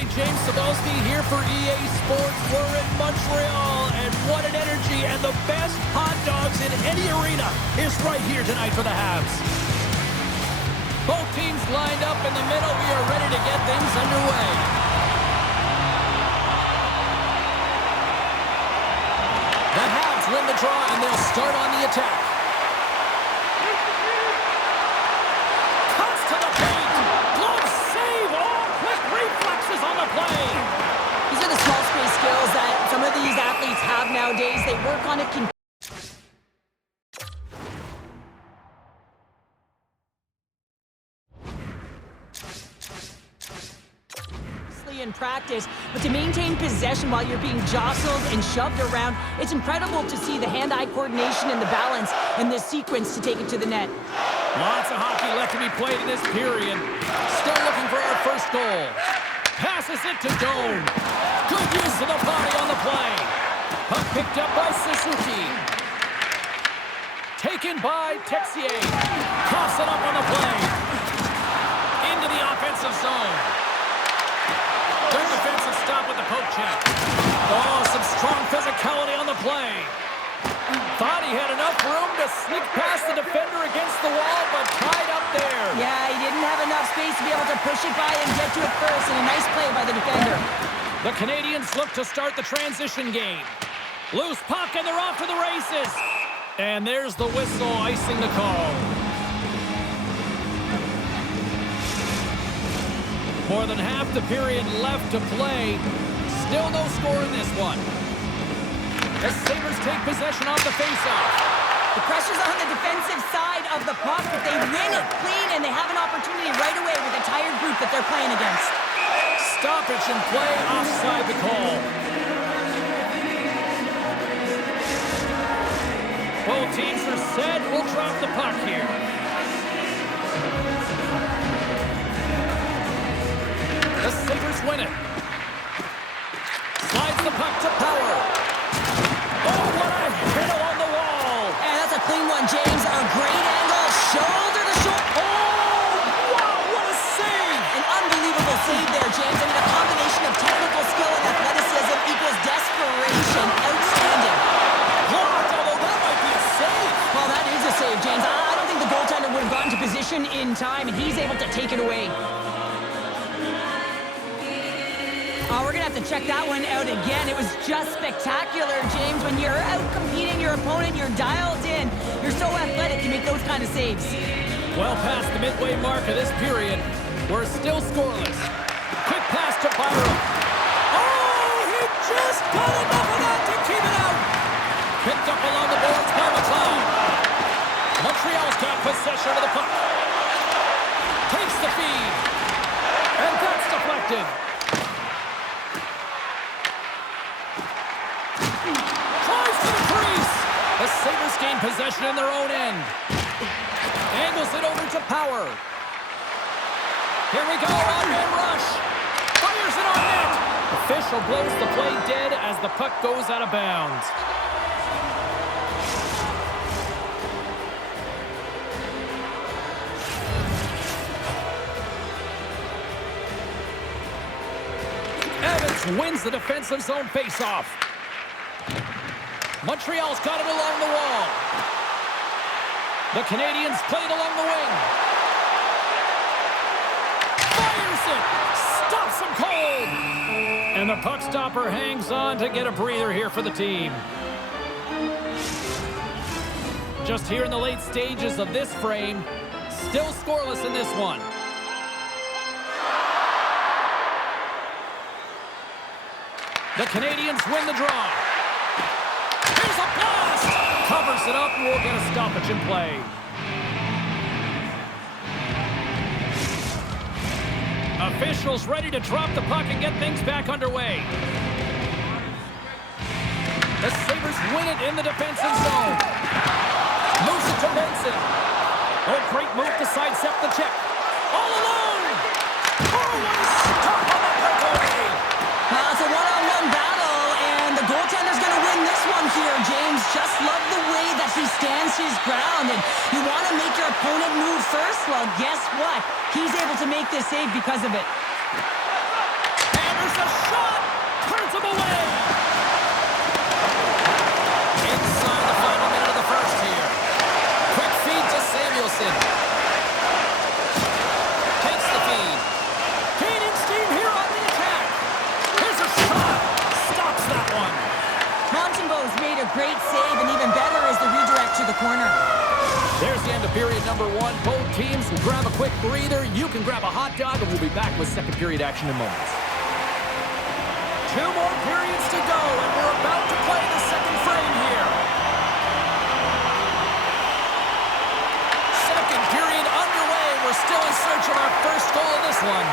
everybody. James Cybulski here for EA Sports. We're in Montreal, and what an energy, and the best hot dogs in any arena is right here tonight for the Habs. Both teams lined up in the middle. We are ready to get things underway. The Habs win the draw, and they'll start on the attack. Cuts to the paint. Glove save. Oh, quick reflexes on the play. These are the small space skills that some of these athletes have nowadays. They work on it in practice, but to maintain possession while you're being jostled and shoved around, it's incredible to see the hand-eye coordination and the balance in this sequence to take it to the net. Lots of hockey left to be played in this period. Still looking for our first goal. Passes it to Doan. Good use of the body on the play. Puck picked up by Suzuki. Taken by Texier. Coughs it up on the play. Into the offensive zone. Good defensive stop with the poke check. Oh, some strong physicality on the play. Thought he had enough room to sneak past the defender against the wall, but tied up there. Yeah, he didn't have enough space to be able to push it by and get to it first, and a nice play by the defender. The Canadians look to start the transition game. Loose puck, and they're off to the races. And there's the whistle icing the call. More than half the period left to play. Still no score in this one. As Sabres take possession off the faceoff. The pressure's on the defensive side of the puck, but they win it clean, and they have an opportunity right away with a tired group that they're playing against. Stoppage and play offside the call. Both teams are set. We'll drop the puck here. The Sabres win it. Slides the puck to Power. Oh, what a hit along the wall. And that's a clean one, James. A great angle. Shoulder to shoulder. Oh, wow, what a save. An unbelievable save there, James. I mean, a combination of technical skill and athleticism equals desperation. Outstanding. Blocked, although that might be a save. Well, that is a save, James. I don't think the goaltender would have gotten to position in time, and he's able to take it away. Oh, we're going to have to check that one out again. It was just spectacular, James. When you're out competing your opponent, you're dialed in. You're so athletic, you make those kind of saves. Well past the midway mark of this period, we're still scoreless. Quick pass to Byram. Oh, he just got enough of that to keep it out. Picked up along the boards by McLeod. Montreal's got possession of the puck. Takes the feed. And that's deflected. The Sabres gain possession in their own end. Angles it over to Power. Here we go, on-man rush. Fires it on net. Official blows the play dead as the puck goes out of bounds. Evans wins the defensive zone faceoff. Montreal's got it along the wall. The Canadians play it along the wing. Fires it! Stops him cold! And the puck stopper hangs on to get a breather here for the team. Just here in the late stages of this frame, still scoreless in this one. The Canadians win the draw. Here's a blast! Covers it up, and we'll get a stoppage in play. Officials ready to drop the puck and get things back underway. The Sabres win it in the defensive zone. Moves it to Benson. Oh, great move to sidestep the check. All alone! Oh, what a stop on the breakaway! Well, it's a one-on-one battle, and the goaltender's going to win this one here, James. Just love the way that he stands his ground, and you want to make your opponent move first? Well, guess what? He's able to make this save because of it. And corner. There's the end of period number one. Both teams will grab a quick breather. You can grab a hot dog, and we'll be back with second period action in moments. 2 more periods to go, and we're about to play the second frame here. Second period underway. We're still in search of our first goal in this one.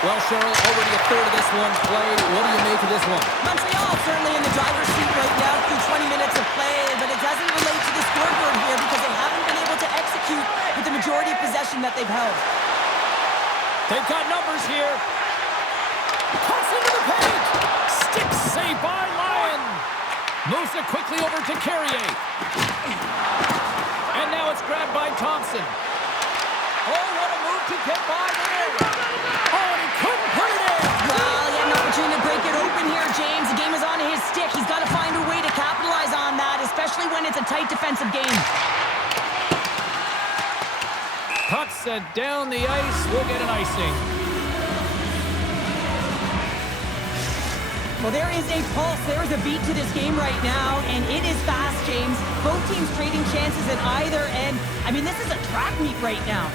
Well, Cheryl, already a third of this one played. What do you make of this one? Montreal certainly in the driver's seat right now through 20 minutes of play, but it doesn't relate to the scoreboard here because they haven't been able to execute with the majority of possession that they've held. They've got numbers here. Cuts into the paint. Stick save by Lyon. Moves it quickly over to Carrier. And now it's grabbed by Thompson. Oh, what a move to get by there. Oh, and he couldn't put it in. Well, he had an opportunity to break it open here, James. The game is on his stick. He's got to find a way to capitalize on that, especially when it's a tight defensive game. Puck set down the ice. We'll get an icing. Well, there is a pulse. There is a beat to this game right now, and it is fast, James. Both teams trading chances at either end. I mean, this is a track meet right now.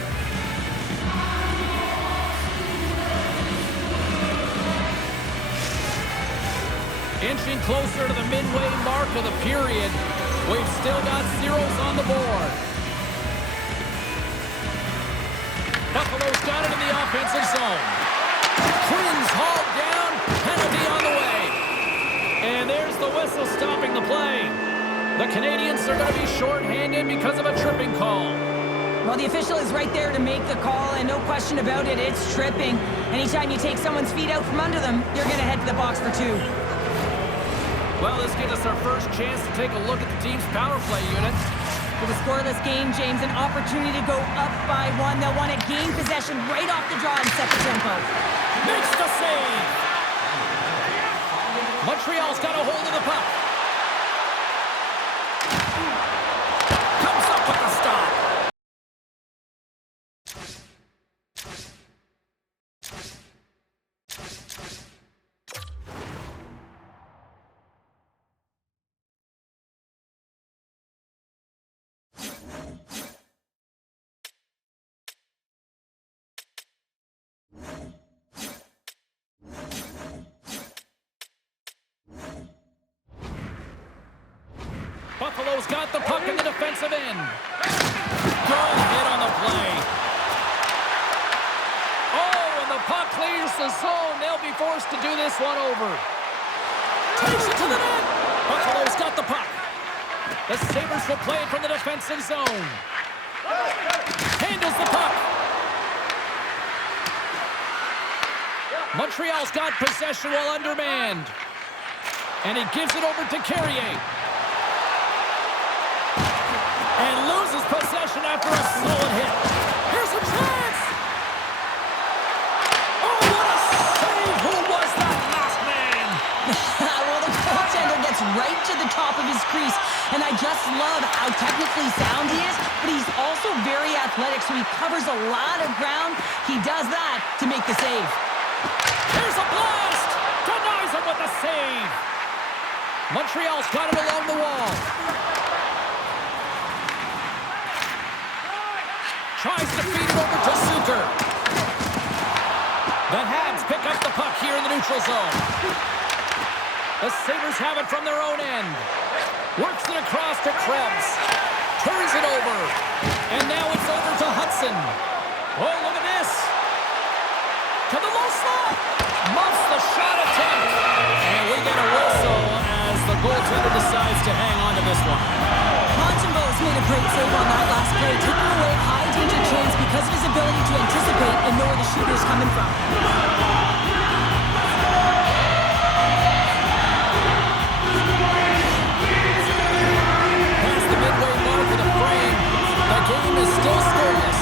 Inching closer to the midway mark of the period. We've still got zeros on the board. Buffalo's got it in the offensive zone. Twins hauled down. Penalty on the way. And there's the whistle stopping the play. The Canadians are going to be shorthanded because of a tripping call. Well, the official is right there to make the call, and no question about it, it's tripping. Anytime you take someone's feet out from under them, you're going to head to the box for 2. Well, this gives us our first chance to take a look at the team's power play unit. With a scoreless game, James, an opportunity to go up by 1. They'll want to gain possession right off the draw and set the tempo. Makes the save. Montreal's got a hold of the puck. Comes up with the stop. Buffalo's got the puck in the defensive end. Good hit on the play. Oh, and the puck clears the zone. They'll be forced to do this one over. Takes it to the net. Buffalo's got the puck. The Sabres will play it from the defensive zone. Handles the puck. Montreal's got possession while undermanned. And he gives it over to Carrier. And loses possession after a solid hit. Here's a chance! Oh, what a save! Who was that last man? Well, the goaltender gets right to the top of his crease, and I just love how technically sound he is, but he's also very athletic, so he covers a lot of ground. He does that to make the save. Here's a blast! Denies him with the save! Montreal's got it along the wall. Tries to feed it over to Zucker. The Habs pick up the puck here in the neutral zone. The Sabres have it from their own end. Works it across to Krebs. Turns it over. And now it's over to Hudson. Oh, look at this. To the low slot. Muffs the shot attempt. And we get a whistle as the goaltender decides to hang on to this one. Montembeault's made a great save on that last play, taking away a high-danger chance because of his ability to anticipate and know where the shooter is coming from. Past the midway mark of the frame, the game is still scoreless.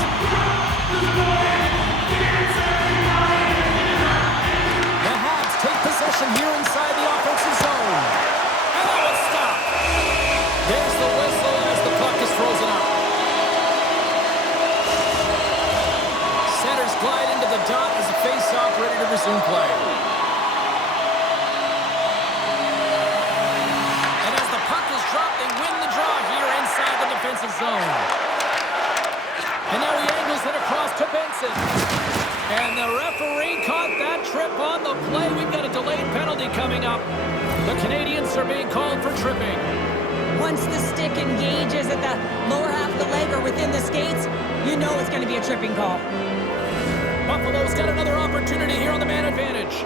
The Habs take possession here inside the offensive zone. And now it's stopped. There's the whistle as the puck is frozen up. Centers glide into the dot as the face-off ready to grip on the play. We've got a delayed penalty coming up. The Canadians are being called for tripping. Once the stick engages at the lower half of the leg or within the skates, you know it's going to be a tripping call. Buffalo's got another opportunity here on the man advantage.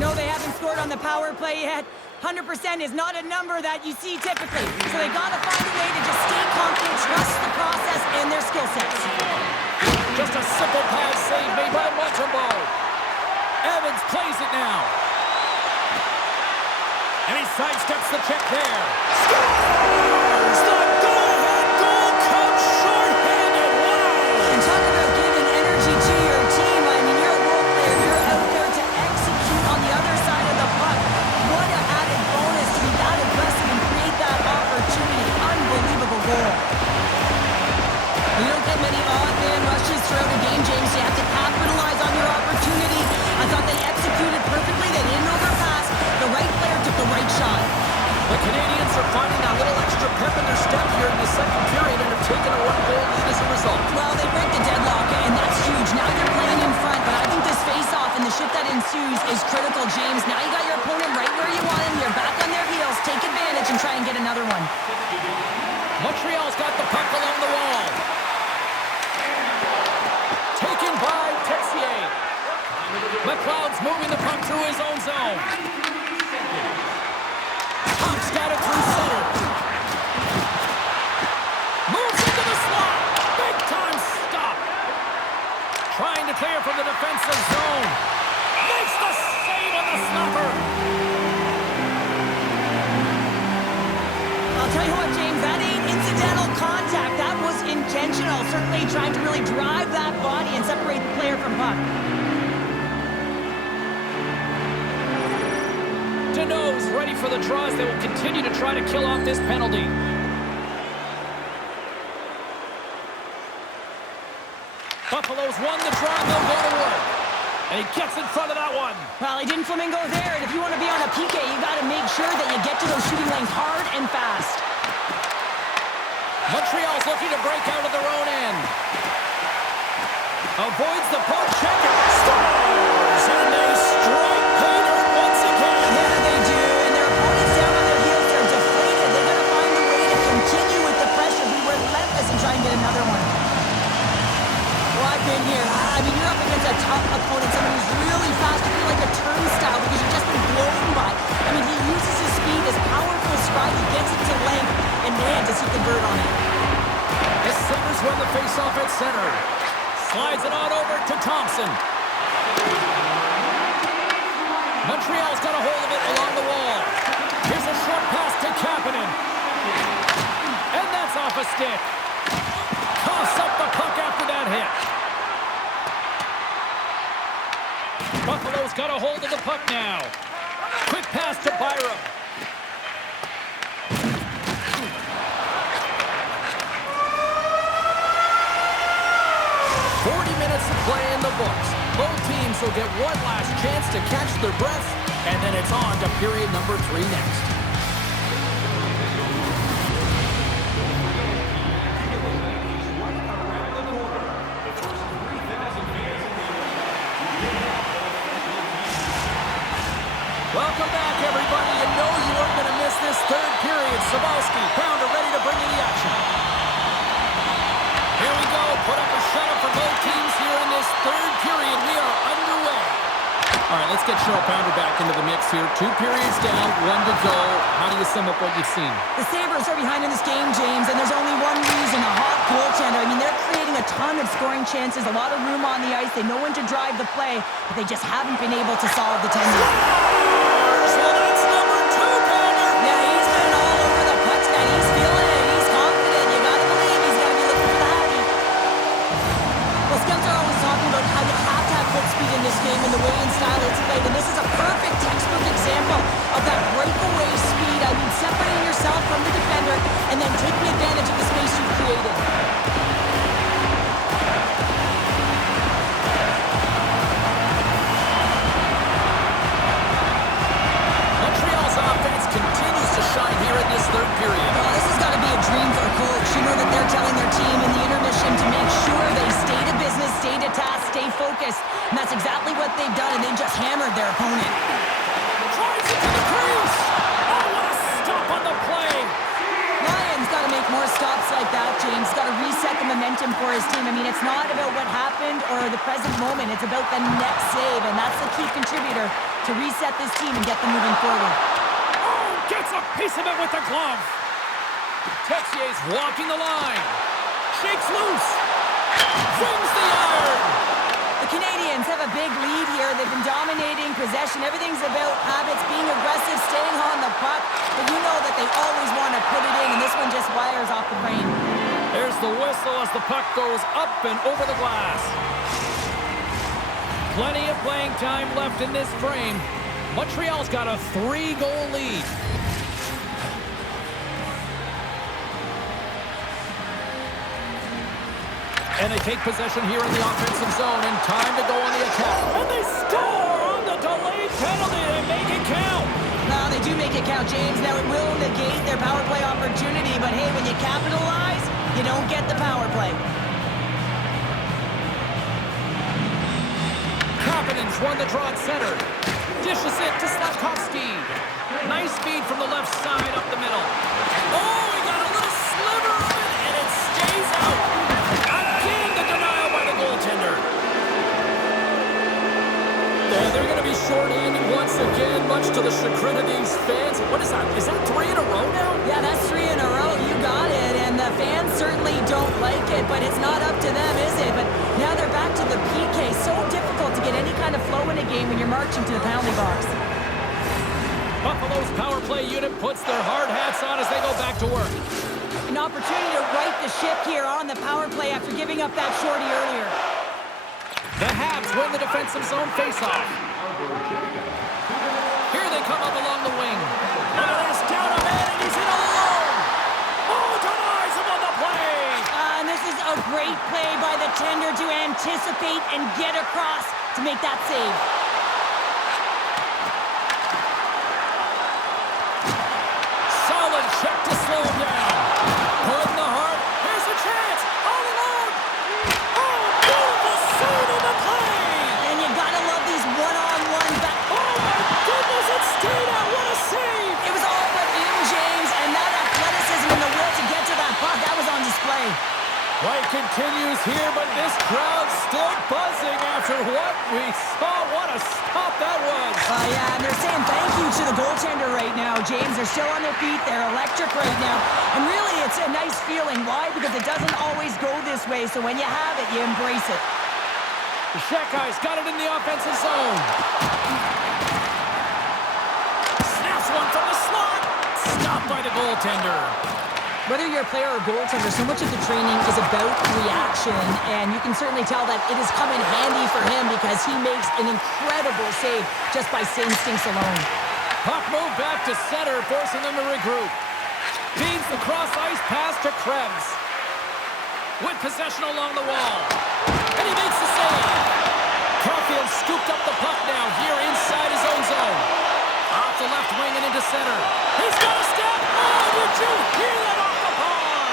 No, they haven't scored on the power play yet. 100% is not a number that you see typically. So they got to find a way to just stay confident, trust the process and their skill sets. Just a simple pass save made by Montembeault. Evans plays it now. And he sidesteps the check there. Scores! The go-ahead goal comes short-handed. Wow! And talk about giving energy to your team. I mean, you're a role player. You're out there to execute on the other side of the puck. What an added bonus to be that aggressive and create that opportunity. Unbelievable goal. You don't get many odd man rushes throughout a game, James. You have to capitalize on your opportunity. I thought they executed perfectly. They didn't overpass. The right player took the right shot. The Canadians are finding a little extra pep in their step here in the second period and have taken a one-goal lead as a result. Well, they break the deadlock, and that's huge. Now you're playing in front, but I think this face-off and the shift that ensues is critical, James. Now you got your opponent right where you want him. You're back on their heels. Take advantage and try and get another one. Montreal's got the puck along the wall. Taken by Texier. McLeod's moving the puck through his own zone. Hawks got it through center. Moves into the slot. Big time stop. Trying to clear from the defensive zone. Makes the save on the snapper. I'll tell you what, James, that ain't incidental contact. That was intentional. Certainly trying to really drive that body and separate the player from puck. Deneau's ready for the draws. They will continue to try to kill off this penalty. Buffalo's won the draw, and they'll go to work. And he gets in front of that one. Well, he didn't flamingo there, and if you want to be on a PK, you got to make sure that you get to those shooting lanes hard and fast. Montreal's looking to break out of their own end. Avoids the poke check and scores! And they strike pay dirt once again. Yeah, they do, and their opponents down on their heels. They're deflated. They got to find a way to continue with the pressure, be relentless, and try and get another one. Well, I've been here. I mean, you're up against a tough opponent, someone who's really fast. You feel like a turnstile because you've just been blown by. I mean, he uses his speed, his powerful stride. He gets it to length, and man, does he convert on it. The Sabres win the faceoff at center. Slides it on over to Thompson. Montreal's got a hold of it along the wall. Here's a short pass to Kapanen. And that's off a stick. Coughs up the puck after that hit. Buffalo's got a hold of the puck now. Quick pass to Byram. Play in the books. Both teams will get one last chance to catch their breath, and then it's on to period number 3 next. Welcome back, everybody. You know you weren't going to miss this third period. Sabalski, Pounder ready to bring in the action. Here we go. Put up a shutout for both teams here in this third period. We are underway. All right, let's get Cheryl Pounder back into the mix here. 2 periods down, 1 to go. How do you sum up what you've seen? The Sabres are behind in this game, James, and there's only one reason, a hot goaltender. I mean, they're creating a ton of scoring chances, a lot of room on the ice. They know when to drive the play, but they just haven't been able to solve the tendency. Well, that's number 2, Pounder. Yeah, he's been all over the puck tonight. He's feeling it. He's confident. You got to believe he's going to be looking for the Hattie. Well, Scouts are always talking about how you have to have foot speed in this game and the way and style it's played, and this is a perfect textbook example of that breakaway speed. I mean, separating yourself from the defender and then taking advantage of the space you've created. celebration for his team. I mean, it's not about what happened or the present moment. It's about the next save, and that's the key contributor to reset this team and get them moving forward. Oh, gets a piece of it with the glove. Texier's walking the line. Shakes loose. Swings the iron. The Canadians have a big lead here. They've been dominating possession. Everything's about habits, being aggressive, staying on the puck. But you know that they always want to put it in, and this one just wires off the frame. There's the whistle as the puck goes up and over the glass. Plenty of playing time left in this frame. Montreal's got a 3-goal lead. And they take possession here in the offensive zone, and time to go on the attack. And they score on the delayed penalty. They make it count. Well, they do make it count, James. Now, it will negate their power play opportunity, but hey, when you capitalize, you don't get the power play. Kapanen's won the draw at center. Dishes it to Slafkovsky. Nice feed from the left side up the middle. Oh, he got a little sliver of it, and it stays out. Again, the denial by the goaltender. And they're going to be short-handed once again, much to the chagrin of these fans. What is that? Is that 3 in a row now? Yeah, that's 3 in a row. You got it. And the fans certainly don't like it, but it's not up to them, is it? But now they're back to the PK. So difficult to get any kind of flow in a game when you're marching to the penalty box. Buffalo's power play unit puts their hard hats on as they go back to work. An opportunity to right the ship here on the power play after giving up that shorty earlier. The Habs win the defensive zone faceoff. Here they come up along the wing. Last down a man, and he's in alone. Oh, denies him on the play. And this is a great play by the tender to anticipate and get across to make that save. Solid check to slow him down. Put in the heart. Here's a chance. All alone. Oh, beautiful save in the play. And you gotta love these one-on-one back. Oh, my goodness, it stayed out. What a save. It was all but in, James, and that athleticism and the will to get to that puck, that was on display. Play continues here, but this crowd's still buzzing after what we saw. What a stop that was. Yeah, and they're saying thank you to the goaltender right now, James. They're still on their feet. They're electric right now. And really, it's a nice feeling. Why? Because it doesn't always go this way, so when you have it, you embrace it. The Shakai's got it in the offensive zone. Snaps one from the slot. Stopped by the goaltender. Whether you're a player or goaltender, so much of the training is about reaction, and you can certainly tell that it has come in handy for him because he makes an incredible save just by instincts alone. Puck move back to center, forcing them to regroup. Feeds the cross-ice pass to Krebs. With possession along the wall. And he makes the save. Caulfield scooped up the puck now here inside his own zone. Off the left wing and into center. He's got a step. Oh, did you hear that off the bar?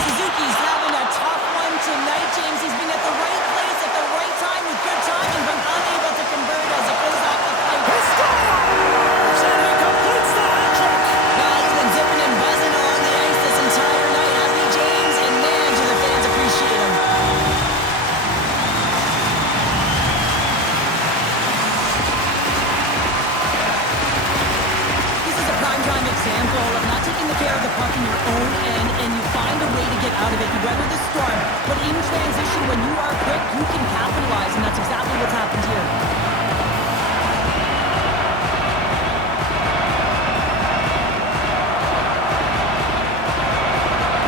Suzuki's having a tough one tonight, James. He's been at the right place at the right time with good timing, but unable to convert as it goes off the plate. He scores! And he completes the hat trick. Well, he's been zipping and buzzing along the ice this entire night, hasn't he, James? And man, do the fans appreciate him. This is a prime example of not taking the care of the puck in your own end, and you find a way to get out of it. You weather the storm, but in transition, when you are quick, you can capitalize, and that's exactly what's happened here.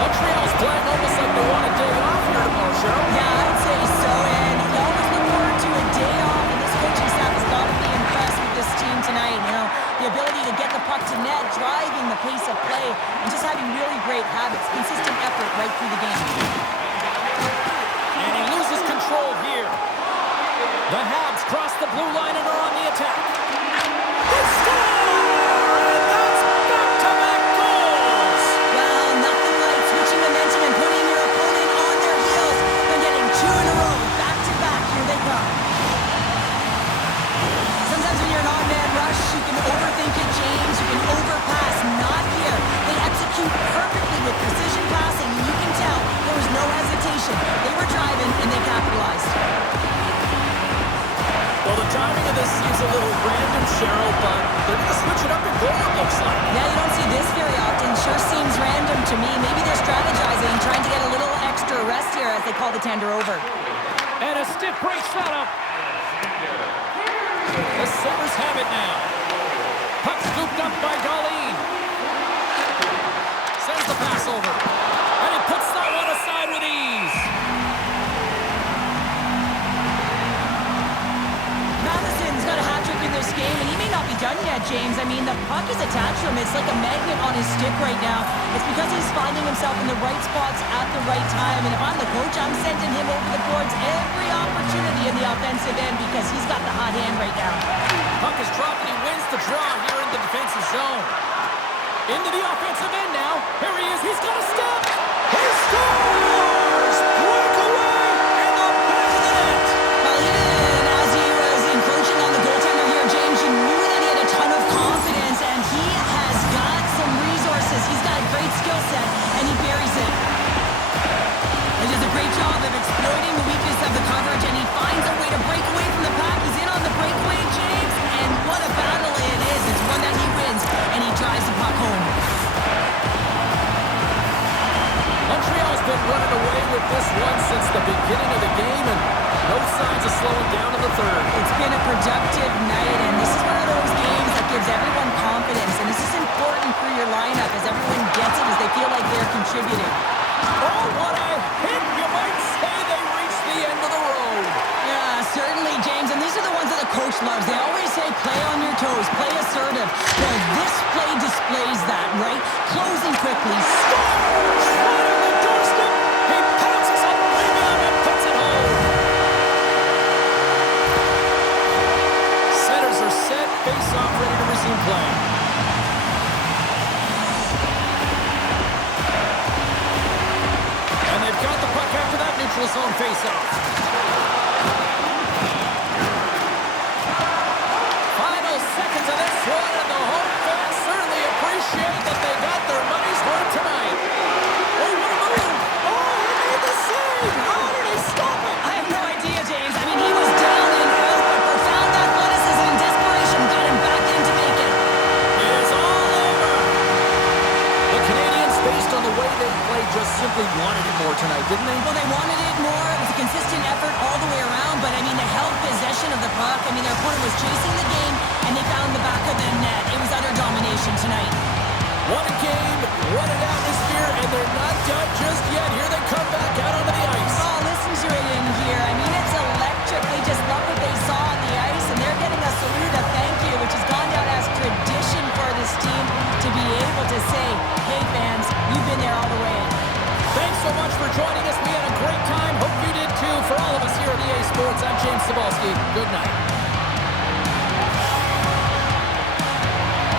Montreal's playing almost like they want a day off here tomorrow, Cheryl. Yeah, I'd say so, and you always look forward to a day off, and this coaching staff has got to be impressed with this team tonight. You know, the ability to get the puck to net, driving the pace of play, and just having really great habits, consistent effort right through the game. And he loses control here. The Habs cross the blue line and are on the attack. They score! And that's back-to-back goals! Well, nothing like switching momentum and putting your opponent on their heels and getting 2 in a row, back-to-back. Here they come. Sometimes when you're in on-man rush, you can overthink it, James. You can overpass. Not here. They execute perfectly with precision passing, and you can tell there was no hesitation possession. They were driving, and they capitalized. Well, the timing of this seems a little random, Cheryl, but they're going to switch it up and goal, it looks like. Yeah, you don't see this very often. Sure seems random to me. Maybe they're strategizing, trying to get a little extra rest here as they call the tender over. And a stiff break setup. The Sabres have it now. Puck scooped up by Darlene. Sends the pass over. And he puts that one aside with ease. Matheson's got a hat trick in this game, and he may not be done yet, James. I mean, the puck is attached to him. It's like a magnet on his stick right now. It's because he's finding himself in the right spots at the right time. And if I'm the coach, I'm sending him over the boards every opportunity in the offensive end because he's got the hot hand right now. Puck is dropped, and he wins the draw here in the defensive zone. Into the offensive end now. Here he is. He's got a step. He scores! Breakaway in the back of the net. Well, even as he was encroaching on the goaltender here, James, you knew that he had a ton of confidence, and he has got some resources. He's got a great skill set, and he buries it. He does a great job of exploiting the weakness of the coverage, and he finds a way to break away from the pack. He's in on the breakaway, James, and what a battle it is. It's one that he wins, and he drives the puck home. Montreal's been running away with this one since the beginning of the game, and no signs of slowing down in the third. It's been a productive night, and this is one of those games that gives everyone confidence, and this is important for your lineup as everyone gets it, as they feel like they're contributing. Oh, what a hit! You might say they reached the end of the road. Yeah, certainly, James, and these are the ones that the coach loves. They always say play on your toes, play assertive. Well, this play displays that, right? Closing quickly. Scores! Right on the doorstep. He pounces on the rebound and puts it home. Centers are set, face-off ready to resume play. And they've got the puck after that neutral zone face-off. Final seconds of this one, and the home fans certainly appreciate that they got their money's worth tonight. Oh, what a move! Oh, he made the save! How did he stop it? I have no idea, James. I mean, he was down and out, but profound athleticism and desperation got him back in to make it. It is all over. The Canadians, based on the way they played, just simply wanted it more tonight, didn't they? Well, they wanted it more. It was a consistent effort all the way around, but, I mean, they held possession of the puck. I mean, their opponent was chasing the game, and they found the back of the net. It was utter domination tonight. What a game, what an atmosphere, and they're not done just yet. Here they come back out onto the ice. Oh, listen to it in here. I mean, it's electric. They just love what they saw on the ice, and they're getting a salute, a thank you, which has gone down as tradition for this team to be able to say, hey, fans, you've been there all the way. Thanks so much for joining us. We had a great time. Hope you did too. For all of us here at EA Sports, I'm James Cybulski. Good night.